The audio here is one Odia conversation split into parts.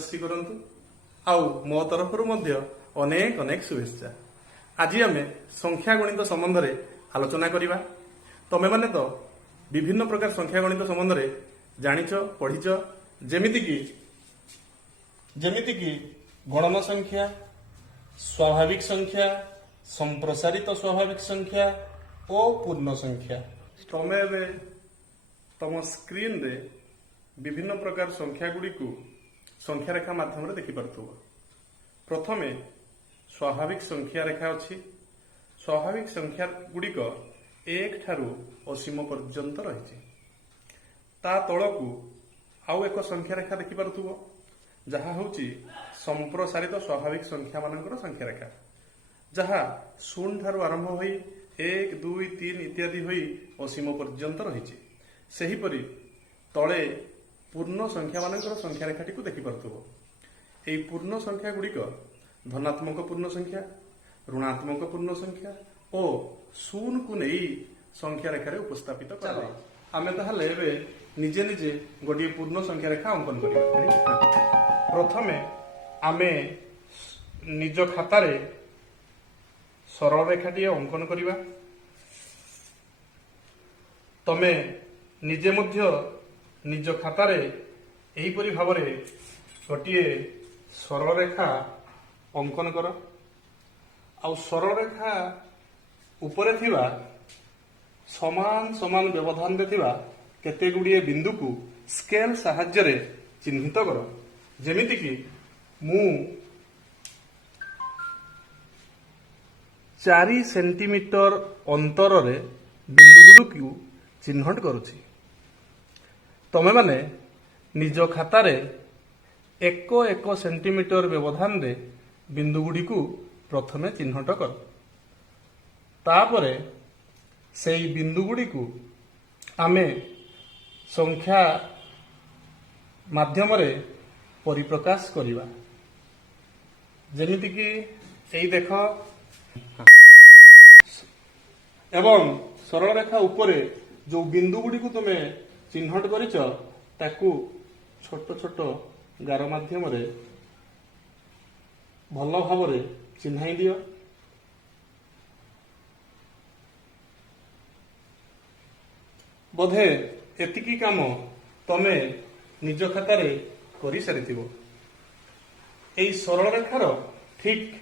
राजश्री करंतु आउ मो तरफ अनेक अनेक शुभेच्छा। आज आम संख्या गणित संबंध में आलोचना करवा। तमे माने तो विभिन्न प्रकार संख्या गणित संबंध में जानिच पढ़ीच, जेमिति कि गणन संख्या, स्वाभाविक संख्या, संप्रसारित स्वाभाविक संख्या और पूर्ण संख्या। तमे तम स्क्रीन रे विभिन्न प्रकार संख्या गुड़ी को संख्या रेखा माध्यम देखि पारथुब। प्रथमे स्वाभाविक संख्या रेखा अच्छी। स्वाभाविक संख्या गुड़िक 1 ठारू असीम पर्यंत रही। ता तलकू आउ एक संख्या रेखा देखि पारथुब, जहा होची संप्रसारित स्वाभाविक संख्या मानकर संख्या रेखा, जहा 0 ठारू आरंभ होई 1 2 3 इत्यादि होई असीम पर्यंत रही। सेहीपरि तले पूर्ण संख्या मानकर संख्या रेखाटी को देखि पारथुब। एई पूर्ण संख्या गुड़िक धनात्मक पूर्ण संख्या, ऋणात्मक पूर्ण संख्या और 0 को नहीं संख्या रेखा उपस्थापित कर। आमे ताहले एबे निजे निजे गोटे पूर्ण संख्या रेखा अंकन करिबा। प्रथमे आमे निज खातारे सरल रेखाटी अंकन करिबा। तमे निजे मध्य निज खातारे एहीपरि भावरे गोटे सरल रेखा अंकन कर। आउ सरल रेखा उपरे थिबा समान समान व्यवधान रे थिबा केते गुड़िए बिंदु को स्केल साहाय्य रे चिन्हित कर। जेमिति कि मु 4 सेंटीमीटर अंतर रे बिंदु गुडू को चिन्हट करुछि। तमे माने निज खातारे 1 सेंटीमीटर व्यवधान रे बिंदु गुडी को प्रथमे चिन्हट कर। तापरे सेई बिंदु गुडी को आमे संख्या माध्यम रे परिप्रकाश करिबा। जेमिति कि एई देख एवं सरल रेखा उपरे जो बिंदु गुडी को तुमे चिन्हट करिच ताकू छोट छोट गार माध्यम रे भल भाव चिन्हाई दियो। बोधे एतिकी काम तमे निज खातारे करि सारिथिबो। एई सरल रेखार ठीक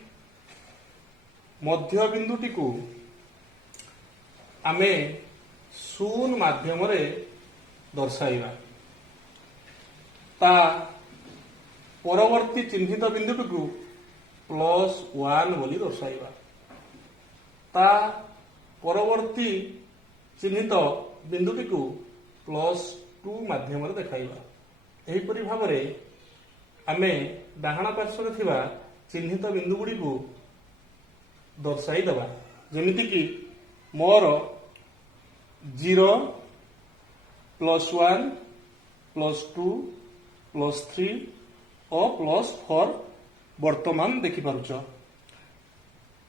मध्य बिंदुटी को आमे 0 माध्यम रे दर्शाइबा। ता परवर्ती चिन्हित बिंदुटी को +1 बोली दर्शाइबा। ता परवर्ती चिन्हित बिंदुटी को +2 माध्यम रे देखाइबा। एहीपरि भावरे आमे डाहाण पार्श्व थिबा चिन्हित बिंदु गुडी को दर्शाई देबा। जेमिति कि मोर 0 +1 +2 +3 और +4 वर्तमान देखि पारुछ।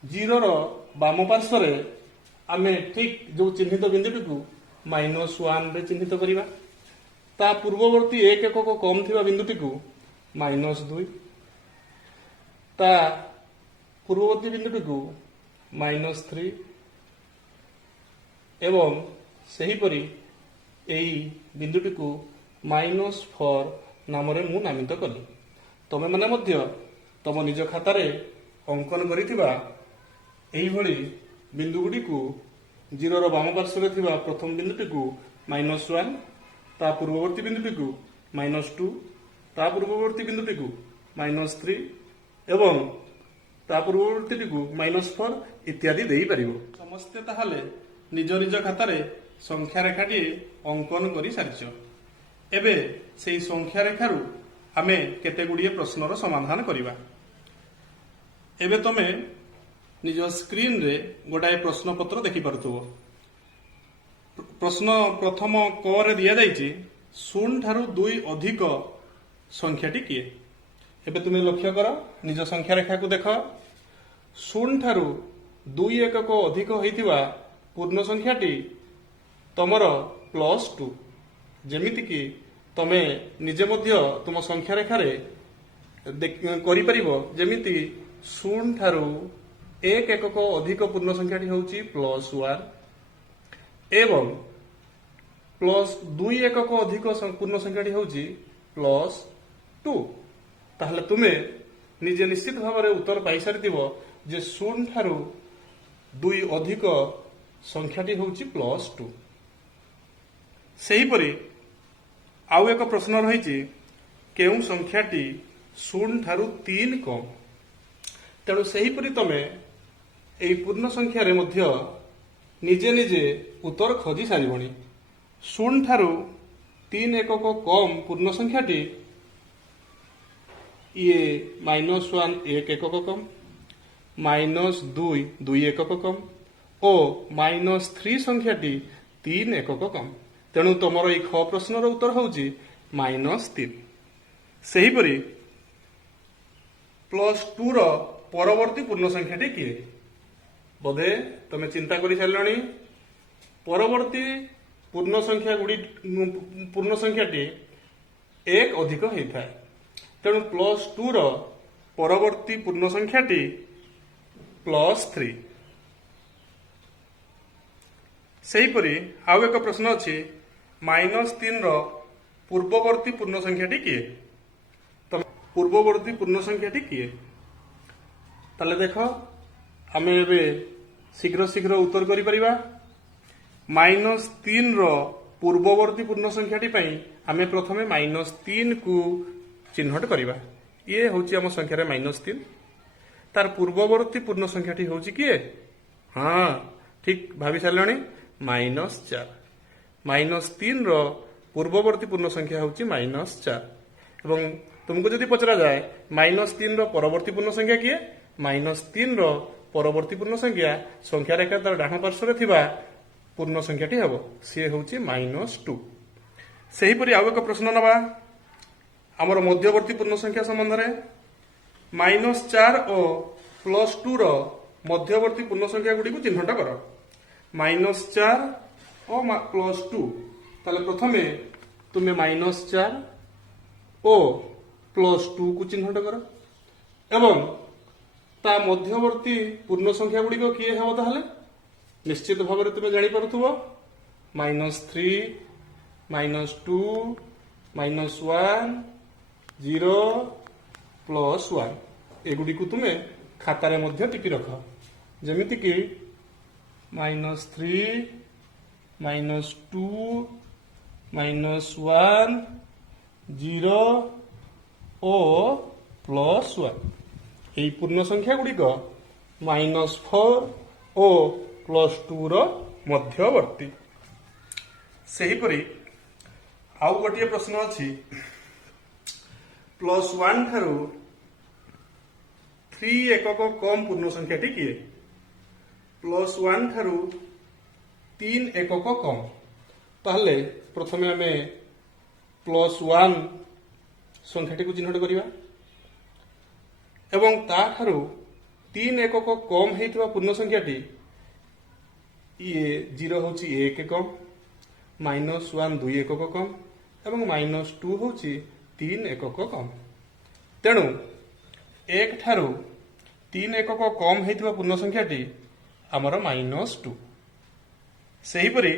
0 रो बाम पार्श्व रे आमे ठीक जो चिन्हित बिंदुटी को -1 रे चिन्हित करिबा। ता पूर्ववर्ती 1 1 को कम थिबा बिंदुटी को -2, ता पूर्ववर्ती बिंदुटी को -3 एवं सेहीपरि एई बिंदुटी को -4 नाम रे मु नामित कली। तमे माने मध्य तम निज खातारे अंकन करिथिबा एही भली बिंदु गुडी को 0 रो बाम पार्श्व रे थिबा प्रथम बिंदुटी को -1, ता पूर्ववर्ती बिंदुटी को -2, ता पूर्ववर्ती बिंदुटी को -3 एवं ता पूर्ववर्ती को -4 इत्यादि देई परिबो। समस्ते ताहाले निज निज खातारे संख्या रेखाटी अंकन करि सारिछ। एबे सेई संख्या रेखारु आमे केते गुड़िए प्रश्नर समाधान करिबा। एबे तमे निज स्क्रीन रे गोटाए प्रश्न पत्र देखि पारुथुबो। प्रश्न प्रथम क रे दिया जाइछि 0 ठारू 2 अधिक संख्याटी किए। एबे तुमे लक्ष्य कर निज संख्या रेखा को देख। 0 ठारू 2 1 को अधिक होइथिबा पूर्ण संख्याटी तमर +2। जेमिति कि तमे निजे मध्य तुम संख्या रेखारे କରିପାରିବ ଯେମିତି 0 ଠାରୁ 1 ଏକକ ଅଧିକ ପୂର୍ଣ୍ଣ ସଂଖ୍ୟାଟି ହେଉଛି +1 ଏବଂ +2 ଏକକ ଅଧିକ ପୂର୍ଣ୍ଣ ସଂଖ୍ୟାଟି ହେଉଛି +2। ତାହେଲେ ତୁମେ ନିଜେ ନିଶ୍ଚିତ ଭାବରେ ଉତ୍ତର ପାଇସାରିଥିବ ଯେ 0 ଠାରୁ 2 ଅଧିକ ସଂଖ୍ୟାଟି ହେଉଛି +2। ସେହିପରି ଆଉ ଏକ ପ୍ରଶ୍ନ ରହିଛି କେଉଁ ସଂଖ୍ୟାଟି 0 ଠାରୁ 3 କମ୍। ତେଣୁ ସେହିପରି ତମେ ଏହି ପୂର୍ଣ୍ଣ ସଂଖ୍ୟାରେ ମଧ୍ୟ ନିଜେ ନିଜେ ଉତ୍ତର ଖୋଜି ସାରିବଣି। 0 ଠାରୁ 3 ଏକକ କମ୍ ପୂର୍ଣ୍ଣ ସଂଖ୍ୟାଟି ଇଏ -1 1 ଏକକ କମ୍, -2 2 ଏକକ କମ୍ ଓ -3 ସଂଖ୍ୟାଟି 3 ଏକକ କମ୍। ତେଣୁ ତମର ଏହି ଖ ପ୍ରଶ୍ନର ଉତ୍ତର ହେଉଛି -3। ସେହିପରି +2 ର ପରବର୍ତ୍ତୀ ପୂର୍ଣ୍ଣ ସଂଖ୍ୟାଟି କିଏ? ବୋଧେ ତମେ ଚିନ୍ତା କରିସାରିଲଣି। ପରବର୍ତ୍ତୀ ପୂର୍ଣ୍ଣ ସଂଖ୍ୟାଟି 1 ଅଧିକ ହେଇଥାଏ। ତେଣୁ +2 ର ପରବର୍ତ୍ତୀ ପୂର୍ଣ୍ଣ ସଂଖ୍ୟାଟି +3। ସେହିପରି ଆଉ ଏକ ପ୍ରଶ୍ନ ଅଛି -3 ର ପୂର୍ବବର୍ତ୍ତୀ ପୂର୍ଣ୍ଣ ସଂଖ୍ୟାଟି କିଏ? ପୂର୍ବବର୍ତ୍ତୀ ପୂର୍ଣ୍ଣ ସଂଖ୍ୟାଟି କିଏ? ତାହେଲେ ଦେଖ ଆମେ ଏବେ ଶୀଘ୍ର ଶୀଘ୍ର ଉତ୍ତର କରିପାରିବା। -3 ର ପୂର୍ବବର୍ତ୍ତୀ ପୂର୍ଣ୍ଣ ସଂଖ୍ୟାଟି ପାଇଁ ଆମେ ପ୍ରଥମେ -3 କୁ ଚିହ୍ନଟ କରିବା। ଇଏ ହେଉଛି ଆମ ସଂଖ୍ୟାରେ -3। ତାର ପୂର୍ବବର୍ତ୍ତୀ ପୂର୍ଣ୍ଣ ସଂଖ୍ୟାଟି ହେଉଛି କିଏ? ହଁ, ଠିକ୍ ଭାବି ସାରିଲଣି, -4। -3 ର ପୂର୍ବବର୍ତ୍ତୀ ପୂର୍ଣ୍ଣ ସଂଖ୍ୟା ହେଉଛି -4 ଏବଂ ତୁମକୁ ଯଦି ପଚରାଯାଏ -3 ର ପରବର୍ତ୍ତୀ ପୂର୍ଣ୍ଣ ସଂଖ୍ୟା କିଏ? -3 ର ପରବର୍ତ୍ତୀ ପୂର୍ଣ୍ଣ ସଂଖ୍ୟା ରେଖା ତାର ଡାହାଣ ପାର୍ଶ୍ୱରେ ଥିବା ପୂର୍ଣ୍ଣ ସଂଖ୍ୟାଟି ହେବ, ସିଏ ହେଉଛି -2। ସେହିପରି ଆଉ ଏକ ପ୍ରଶ୍ନ ନେବା ଆମର ମଧ୍ୟବର୍ତ୍ତୀ ପୂର୍ଣ୍ଣ ସଂଖ୍ୟା ସମ୍ବନ୍ଧରେ। -4 ଓ +2 ର ମଧ୍ୟବର୍ତ୍ତୀ ପୂର୍ଣ୍ଣ ସଂଖ୍ୟା ଗୁଡ଼ିକୁ ଚିହ୍ନଟ କର। -4 ଓ +2। ତାହେଲେ ପ୍ରଥମେ ତୁମେ -4 ଓ +2 କୁ ଚିହ୍ନଟ କର ଏବଂ ତା ମଧ୍ୟବର୍ତ୍ତୀ ପୂର୍ଣ୍ଣ ସଂଖ୍ୟା ଗୁଡ଼ିକ କିଏ ହେବ? ତାହେଲେ ନିଶ୍ଚିତ ଭାବରେ ତୁମେ ଜାଣିପାରୁଥିବ -3 -2 -1 0 +1। ଏଗୁଡ଼ିକୁ ତୁମେ ଖାତାରେ ମଧ୍ୟ ଟିପି ରଖ, ଯେମିତିକି -3 -2 -1 0 ଓ +1। ଏହି ପୂର୍ଣ୍ଣ ସଂଖ୍ୟା ଗୁଡ଼ିକ -4 ଓ +2 ର ମଧ୍ୟବର୍ତ୍ତୀ। ସେହିପରି ଆଉ ଗୋଟିଏ ପ୍ରଶ୍ନ ଅଛି +1 ଠାରୁ 3 ଏକକ କମ୍ ପୂର୍ଣ୍ଣ ସଂଖ୍ୟାଟି କିଏ? +1 ଠାରୁ 3 ଏକକ କମ୍। ତାହେଲେ ପ୍ରଥମେ ଆମେ +1 ସଂଖ୍ୟାଟିକୁ ଚିହ୍ନଟ କରିବା ଏବଂ ତାଠାରୁ 3 ଏକକ କମ୍ ହେଇଥିବା ପୂର୍ଣ୍ଣ ସଂଖ୍ୟାଟି ଇଏ 0 ହେଉଛି 1 କମ୍, -1 2 ଏକକ କମ୍ ଏବଂ -2 ହେଉଛି 3 ଏକକ କମ୍। ତେଣୁ 1 ଠାରୁ 3 ଏକକ କମ୍ ହେଇଥିବା ପୂର୍ଣ୍ଣ ସଂଖ୍ୟାଟି ଆମର -2। ସେହିପରି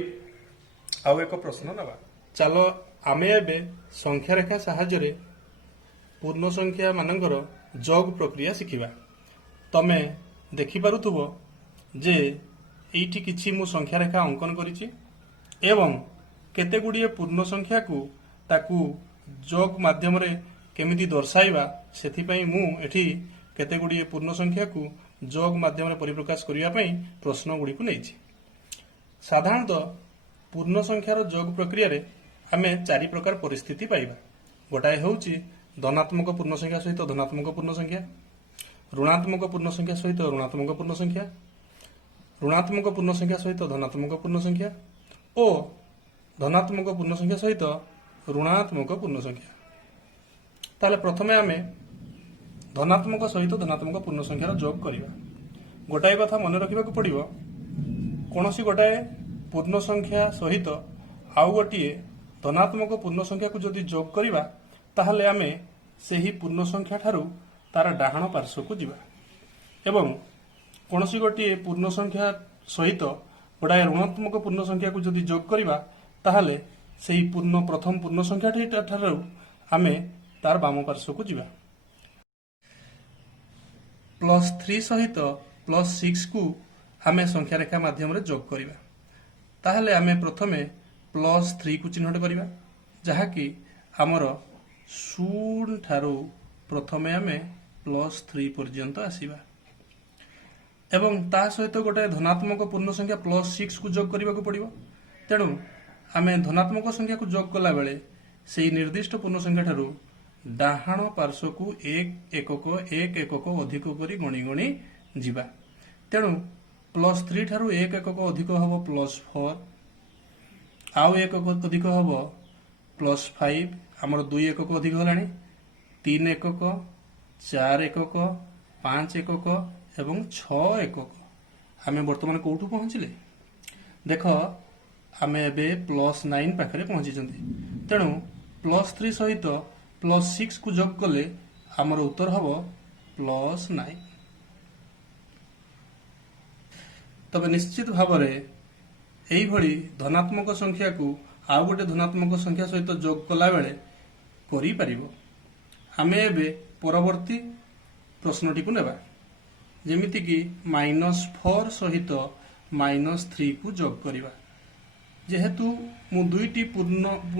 ଆଉ ଏକ ପ୍ରଶ୍ନ ନେବା। ଚାଲ ଆମେ ଏବେ ସଂଖ୍ୟା ରେଖା ସାହାଯ୍ୟରେ ପୂର୍ଣ୍ଣ ସଂଖ୍ୟା ମାନଙ୍କର ଯୋଗ ପ୍ରକ୍ରିୟା ଶିଖିବା। ତମେ ଦେଖିପାରୁଥିବ ଯେ ଏଇଠି କିଛି ମୁଁ ସଂଖ୍ୟା ରେଖା ଅଙ୍କନ କରିଛି ଏବଂ କେତେ ଗୁଡ଼ିଏ ପୂର୍ଣ୍ଣ ସଂଖ୍ୟାକୁ ତାକୁ ଯୋଗ ମାଧ୍ୟମରେ କେମିତି ଦର୍ଶାଇବା ସେଥିପାଇଁ ମୁଁ ଏଠି କେତେ ଗୁଡ଼ିଏ ପୂର୍ଣ୍ଣ ସଂଖ୍ୟାକୁ ଯୋଗ ମାଧ୍ୟମରେ ପରିପ୍ରକାଶ କରିବା ପାଇଁ ପ୍ରଶ୍ନ ଗୁଡ଼ିକୁ ନେଇଛି। ସାଧାରଣତଃ ପୂର୍ଣ୍ଣ ସଂଖ୍ୟାର ଯୋଗ ପ୍ରକ୍ରିୟାରେ ଆମେ 4 ପ୍ରକାର ପରିସ୍ଥିତି ପାଇବା। ଗୋଟାଏ ହେଉଛି ଧନାତ୍ମକ ପୂର୍ଣ୍ଣ ସଂଖ୍ୟା ସହିତ ଧନାତ୍ମକ ପୂର୍ଣ୍ଣ ସଂଖ୍ୟା, ଋଣାତ୍ମକ ପୂର୍ଣ୍ଣ ସଂଖ୍ୟା ସହିତ ଋଣାତ୍ମକ ପୂର୍ଣ୍ଣ ସଂଖ୍ୟା, ଋଣାତ୍ମକ ପୂର୍ଣ୍ଣ ସଂଖ୍ୟା ସହିତ ଧନାତ୍ମକ ପୂର୍ଣ୍ଣ ସଂଖ୍ୟା ଓ ଧନାତ୍ମକ ପୂର୍ଣ୍ଣ ସଂଖ୍ୟା ସହିତ ଋଣାତ୍ମକ ପୂର୍ଣ୍ଣ ସଂଖ୍ୟା। ତାହେଲେ ପ୍ରଥମେ ଆମେ ଧନାତ୍ମକ ସହିତ ଧନାତ୍ମକ ପୂର୍ଣ୍ଣ ସଂଖ୍ୟାର ଯୋଗ କରିବା। ଗୋଟାଏ କଥା ମନେ ରଖିବାକୁ ପଡ଼ିବ, କୌଣସି ଗୋଟାଏ ପୂର୍ଣ୍ଣ ସଂଖ୍ୟା ସହିତ ଆଉ ଗୋଟିଏ ଧନାତ୍ମକ ପୂର୍ଣ୍ଣ ସଂଖ୍ୟାକୁ ଯଦି ଯୋଗ କରିବା ତାହେଲେ ଆମେ ସେହି ପୂର୍ଣ୍ଣ ସଂଖ୍ୟା ଠାରୁ ତାର ଡାହାଣ ପାର୍ଶ୍ୱକୁ ଯିବା ଏବଂ କୌଣସି ଗୋଟିଏ ପୂର୍ଣ୍ଣ ସଂଖ୍ୟା ସହିତ ଗୋଟାଏ ଋଣାତ୍ମକ ପୂର୍ଣ୍ଣ ସଂଖ୍ୟାକୁ ଯଦି ଯୋଗ କରିବା ତାହେଲେ ସେହି ପ୍ରଥମ ପୂର୍ଣ୍ଣ ସଂଖ୍ୟାଟି ଠାରୁ ଆମେ ତାର ବାମ ପାର୍ଶ୍ୱକୁ ଯିବା। +3 ସହିତ +6 କୁ ଆମେ ସଂଖ୍ୟା ରେଖା ମାଧ୍ୟମରେ ଯୋଗ କରିବା। ତାହେଲେ ଆମେ ପ୍ରଥମେ +3 କୁ ଚିହ୍ନଟ କରିବା, ଯାହାକି ଆମର 0 ଠାରୁ ପ୍ରଥମେ ଆମେ +3 ପର୍ଯ୍ୟନ୍ତ ଆସିବା ଏବଂ ତା ସହିତ ଗୋଟାଏ ଧନାତ୍ମକ ପୂର୍ଣ୍ଣ ସଂଖ୍ୟା +6 କୁ ଯୋଗ କରିବାକୁ ପଡ଼ିବ। ତେଣୁ ଆମେ ଧନାତ୍ମକ ସଂଖ୍ୟାକୁ ଯୋଗ କଲାବେଳେ ସେହି ନିର୍ଦ୍ଦିଷ୍ଟ ପୂର୍ଣ୍ଣ ସଂଖ୍ୟା ଠାରୁ ଡାହାଣ ପାର୍ଶ୍ୱକୁ ଏକ ଏକକ ଅଧିକ କରି ଗଣି ଗଣି ଯିବା। ତେଣୁ +3 ଠାରୁ ଏକ ଏକକ ଅଧିକ ହେବ +4, ଆଉ ଏକକ ଅଧିକ ହେବ +5, ଆମର 2 ଏକକ ଅଧିକ ହେଲାଣି, 3 ଏକକ, 4 ଏକକ, 5 ଏକକ ଏବଂ 6 ଏକକ। ଆମେ ବର୍ତ୍ତମାନ କୋଉଠୁ ପହଞ୍ଚିଲେ? ଦେଖ, ଆମେ ଏବେ +9 ପାଖରେ ପହଞ୍ଚିଛନ୍ତି। ତେଣୁ +3 ସହିତ +6 କୁ ଯୋଗ କଲେ ଆମର ଉତ୍ତର ହେବ +9। ତବେ ନିଶ୍ଚିତ ଭାବରେ ଏଇଭଳି ଧନାତ୍ମକ ସଂଖ୍ୟାକୁ ଆଉ ଗୋଟେ ଧନାତ୍ମକ ସଂଖ୍ୟା ସହିତ ଯୋଗ କଲାବେଳେ କରିପାରିବ। ଆମେ ଏବେ ପରବର୍ତ୍ତୀ ପ୍ରଶ୍ନଟିକୁ ନେବା, ଯେମିତିକି -4 ସହିତ -3 କୁ ଯୋଗ କରିବା। ଯେହେତୁ ମୁଁ ଦୁଇଟି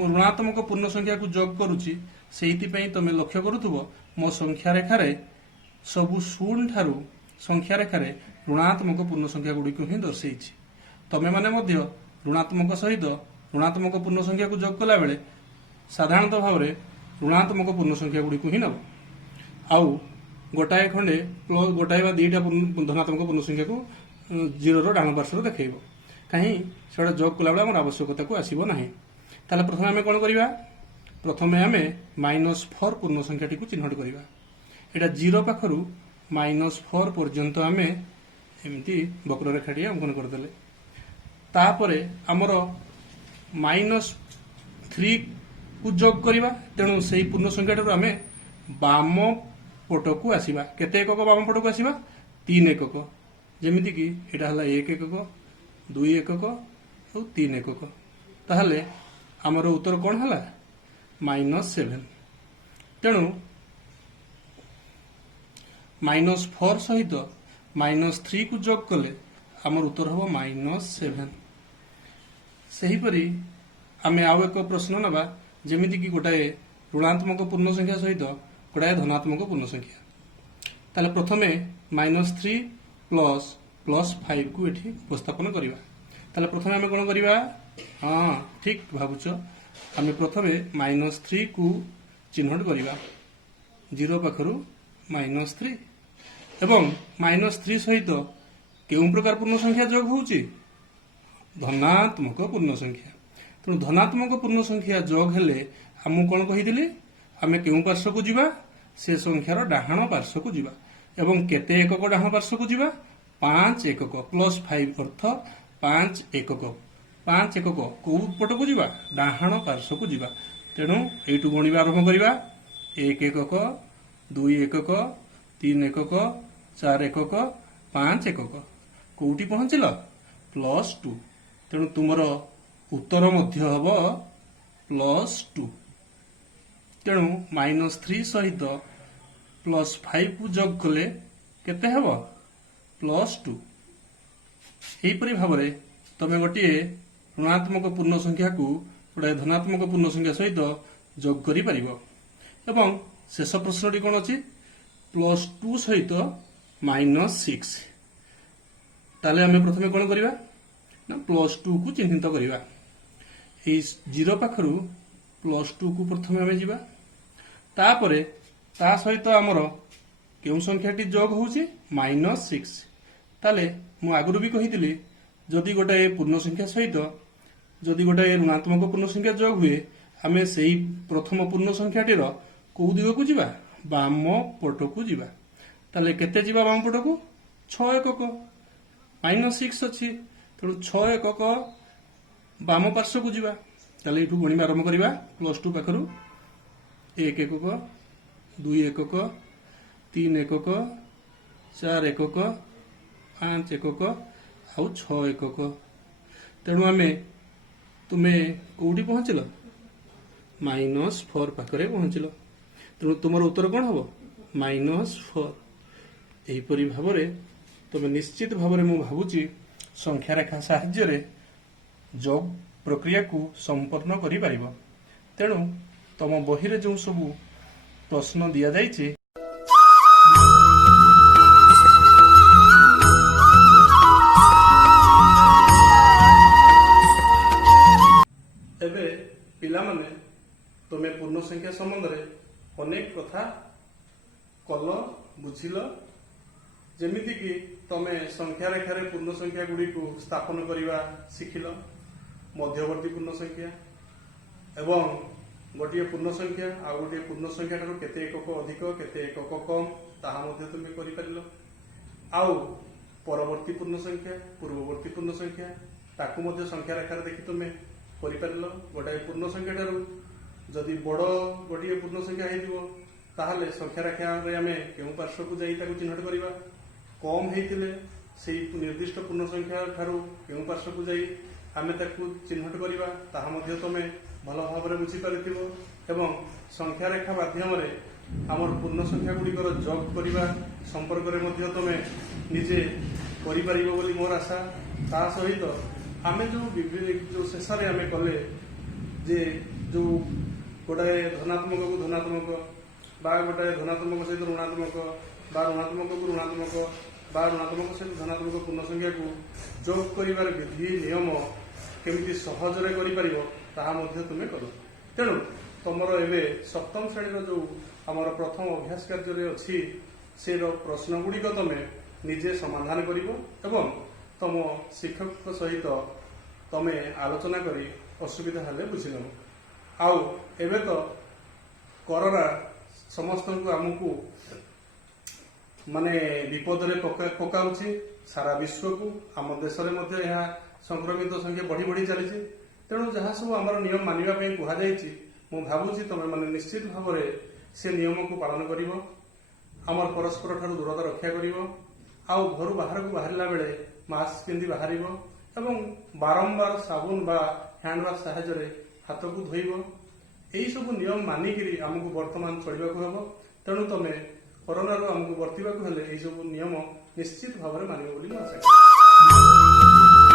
ଋଣାତ୍ମକ ପୂର୍ଣ୍ଣ ସଂଖ୍ୟାକୁ ଯୋଗ କରୁଛି, ସେଇଥିପାଇଁ ତମେ ଲକ୍ଷ୍ୟ କରୁଥିବ ମୋ ସଂଖ୍ୟା ରେଖାରେ ସବୁ 0 ଠାରୁ ସଂଖ୍ୟା ରେଖାରେ ଋଣାତ୍ମକ ପୂର୍ଣ୍ଣ ସଂଖ୍ୟା ଗୁଡ଼ିକୁ ହିଁ ଦର୍ଶେଇଛି। ତମେମାନେ ମଧ୍ୟ ଋଣାତ୍ମକ ସହିତ ଋଣାତ୍ମକ ପୂର୍ଣ୍ଣ ସଂଖ୍ୟାକୁ ଯୋଗ କଲାବେଳେ ସାଧାରଣତଃ ଭାବରେ ଋଣାତ୍ମକ ପୂର୍ଣ୍ଣ ସଂଖ୍ୟା ଗୁଡ଼ିକୁ ହିଁ ନେବ, ଆଉ ଗୋଟାଏ ବା ଦୁଇଟା ଧନାତ୍ମକ ପୂର୍ଣ୍ଣ ସଂଖ୍ୟାକୁ 0ର ଡାହାଣ ପାର୍ଶ୍ୱରେ ଦେଖେଇବ। କାହିଁ ସେଟା ଯୋଗ କଲାବେଳେ ଆମର ଆବଶ୍ୟକତାକୁ ଆସିବ ନାହିଁ। ତାହେଲେ ପ୍ରଥମେ ଆମେ କ'ଣ କରିବା? ପ୍ରଥମେ ଆମେ -4 ପୂର୍ଣ୍ଣ ସଂଖ୍ୟାଟିକୁ ଚିହ୍ନଟ କରିବା। ଏଇଟା 0 ପାଖରୁ -4 ପର୍ଯ୍ୟନ୍ତ ଆମେ ଏମିତି ବକ୍ରରେଖାଟିଏ ଅଙ୍କନ କରିଦେଲେ। ତାପରେ ଆମର -3 କୁ ଯୋଗ କରିବା। ତେଣୁ ସେହି ପୂର୍ଣ୍ଣ ସଂଖ୍ୟାଠାରୁ ଆମେ ବାମ ପଟକୁ ଆସିବା। କେତେ ଏକକ ବାମ ପଟକୁ ଆସିବା? 3 ଏକକ। ଯେମିତିକି ଏଇଟା ହେଲା 1 ଏକକ, 2 ଏକକ ଆଉ 3 ଏକକ। ତାହେଲେ ଆମର ଉତ୍ତର କ'ଣ ହେଲା? -7। ତେଣୁ -4 ସହିତ -3 କୁ ଯୋଗ କଲେ ଆମର ଉତ୍ତର ହେବ -7। ସେହିପରି ଆମେ ଆଉ ଏକ ପ୍ରଶ୍ନ ନେବା, ଯେମିତିକି ଗୋଟାଏ ଋଣାତ୍ମକ ପୂର୍ଣ୍ଣ ସଂଖ୍ୟା ସହିତ ଗୋଟାଏ ଧନାତ୍ମକ ପୂର୍ଣ୍ଣ ସଂଖ୍ୟା। ତାହେଲେ ପ୍ରଥମେ -3 +5 କୁ ଏଠି ଉପସ୍ଥାପନ କରିବା। ତାହେଲେ ପ୍ରଥମେ ଆମେ କ'ଣ କରିବା? ହଁ, ଠିକ୍ ଭାବୁଛ। ଆମେ ପ୍ରଥମେ -3 କୁ ଚିହ୍ନଟ କରିବା। 0 ପାଖରୁ -3 ଏବଂ -3 ସହିତ କେଉଁ ପ୍ରକାର ପୂର୍ଣ୍ଣ ସଂଖ୍ୟା ଯୋଗ ହେଉଛି? ଧନାତ୍ମକ ପୂର୍ଣ୍ଣ ସଂଖ୍ୟା। ତେଣୁ ଧନାତ୍ମକ ପୂର୍ଣ୍ଣ ସଂଖ୍ୟା ଯୋଗ ହେଲେ ଆମକୁ କ'ଣ କହିଥିଲି? ଆମେ କେଉଁ ପାର୍ଶ୍ୱକୁ ଯିବା? ସେ ସଂଖ୍ୟାର ଡାହାଣ ପାର୍ଶ୍ୱକୁ ଯିବା। ଏବଂ କେତେ ଏକକ ଡାହାଣ ପାର୍ଶ୍ୱକୁ ଯିବା? 5 ଏକକ। +5 ଅର୍ଥ 5 ଏକକ। 5 ଏକକ କୋଉ ପଟକୁ ଯିବା? ଡାହାଣ ପାର୍ଶ୍ୱକୁ ଯିବା। ତେଣୁ ଏଇଠୁ ଗଣିବା ଆରମ୍ଭ କରିବା। 1 ଏକକ, 2 ଏକକ, 3 ଏକକ, 4 ଏକକ, 5 ଏକକ। କୋଉଠି ପହଞ୍ଚିଲ? +2। ତେଣୁ ତୁମର ଉତ୍ତର ମଧ୍ୟ ହେବ +2। ତେଣୁ -3 ସହିତ +5 କୁ ଯୋଗ କଲେ କେତେ ହେବ? +2। ଏହିପରି ଭାବରେ ତମେ ଗୋଟିଏ ଋଣାତ୍ମକ ପୂର୍ଣ୍ଣ ସଂଖ୍ୟାକୁ ଗୋଟାଏ ଧନାତ୍ମକ ପୂର୍ଣ୍ଣ ସଂଖ୍ୟା ସହିତ ଯୋଗ କରିପାରିବ। ଏବଂ ଶେଷ ପ୍ରଶ୍ନଟି କ'ଣ ଅଛି? +2 ସହିତ -6। ତାହେଲେ ଆମେ ପ୍ରଥମେ କ'ଣ କରିବା? ନା +2 କୁ ଚିହ୍ନିତ କରିବା। ଏଇ 0 ପାଖରୁ +2 କୁ ପ୍ରଥମେ ଆମେ ଯିବା। ତାପରେ ତା ସହିତ ଆମର କେଉଁ ସଂଖ୍ୟାଟି ଯୋଗ ହେଉଛି? -6। ତାହେଲେ ମୁଁ ଆଗରୁ ବି କହିଥିଲି, ଯଦି ଗୋଟାଏ ପୂର୍ଣ୍ଣ ସଂଖ୍ୟା ସହିତ ଯଦି ଗୋଟାଏ ଋଣାତ୍ମକ ପୂର୍ଣ୍ଣ ସଂଖ୍ୟା ଯୋଗ ହୁଏ, ଆମେ ସେହି ପ୍ରଥମ ପୂର୍ଣ୍ଣ ସଂଖ୍ୟାଟିର କୋଉ ଦିଗକୁ ଯିବା? ବାମ ପଟକୁ ଯିବା। ତାହେଲେ କେତେ ଯିବା ବାମ ପଟକୁ? 6 ଏକକ। -6 ଅଛି, ତେଣୁ 6 ଏକକ ବାମ ପାର୍ଶ୍ୱକୁ ଯିବା। ତାହେଲେ ଏଇଠୁ ଗଣିବା ଆରମ୍ଭ କରିବା। +2 ପାଖରୁ 1 ଏକକ, 2 एकक 3 एकक 4 एकक 5 एकक आउ 6 एकक। तेणु आमे तुमे कोउठी पहुँचल -4 पाखरे पहुँचल। तेणु तुमर उत्तर कौन हम -4। एहीपरि भावरे तुम निश्चित भावरे मु भावुची संख्या रेखा साहाय्य जोग प्रक्रिया को संपन्न करि परिबो। तेणु तुम बही रे जो सब प्रश्न दिया जाइछे एबे पिला माने तुमे पूर्ण संख्या संबंध रे अनेक कथा कल बुझिल। जेमिति कि तमे संख्या रेखा रे पूर्ण संख्या गुडी को स्थापन करिवा शिखिल, मध्यवर्ती पूर्ण संख्या एवं गोटे पूर्ण संख्या आ गोटे पूर्ण संख्या ठारू केते एकक अधिक केते एकक कम ताहा मध्ये तुमे करि परिलो। आउ परवर्ती पूर्ण संख्या पूर्ववर्ती पूर्ण संख्या ताकू मध्ये संख्या रेखा रे देखि तुमे करि परिलो। गोटे पूर्ण संख्या ठारू जदि बड़ गोटे पूर्ण संख्या हेतिबो ताहले संख्या रेखा रे आमे केउ पार्श्व को जाई ताकू चिन्हट करिबा। कम हेतिले सेही निर्दिष्ट पूर्ण संख्या ठारू केउ पार्श्व को जाई आमे ताकू चिन्हट करिबा। ताहा मध्ये तुमे भल भाव बुझी पारिथिबो एवं संख्या रेखा माध्यम रे आमर पूर्ण संख्या गुड़िकर जग करने संपर्क रे मध्य तुमे निजे करि परिबो बोली मोर आशा। ता सहित आमे जो शेष रे आमे कले जे जो गोटाए धनात्मक को धनात्मक बा गोटाए धनात्मक सहित ऋणात्मक बा ऋणात्मक को ऋणात्मक बा ऋणात्मक सहित धनात्मक पूर्ण संख्या को जोग करिवार विधि नियम केमिति सहज रे करि परिबो ताहा मध्ये तुमे करो। तेणु तुमर एबे सप्तम श्रेणी जो आमर प्रथम अभ्यास कार्य अच्छी से प्रश्न गुड़िक तुमे निजे समाधान करिवो एवं तुम शिक्षक सहित तुमे आलोचना करी असुविधा हेले बुझिल। आउ एबे तो कोरोना समस्त को आमको माने विपद रे पकाउछि सारा विश्व को आम देश रे यह संक्रमित संख्या बढ़ी बढ़ी चली। तेणु जहाँ सब आमर नियम मानिबा पई कुहा जाइछि मु भाबुछि तुमे माने निश्चित भाव में से नियम को पालन करिवो। आमर परस्पर ठारू दूरता रक्षा करिवो। आउ घर बाहर को बाहरला बेले मास्क पिंधि बाहरिवो एवं बारंबार साबुन बा हैंड वाश सहायता रे हाथ को धोइबो। एही सब नियम मानिकिरी आमको वर्तमान चलिबाकू हेबो। तेणु तुमे कोरोना रो आमको वर्तिबाकू हेले एही सब नियम निश्चित भाव में मानिबो बोली आशा करूछि।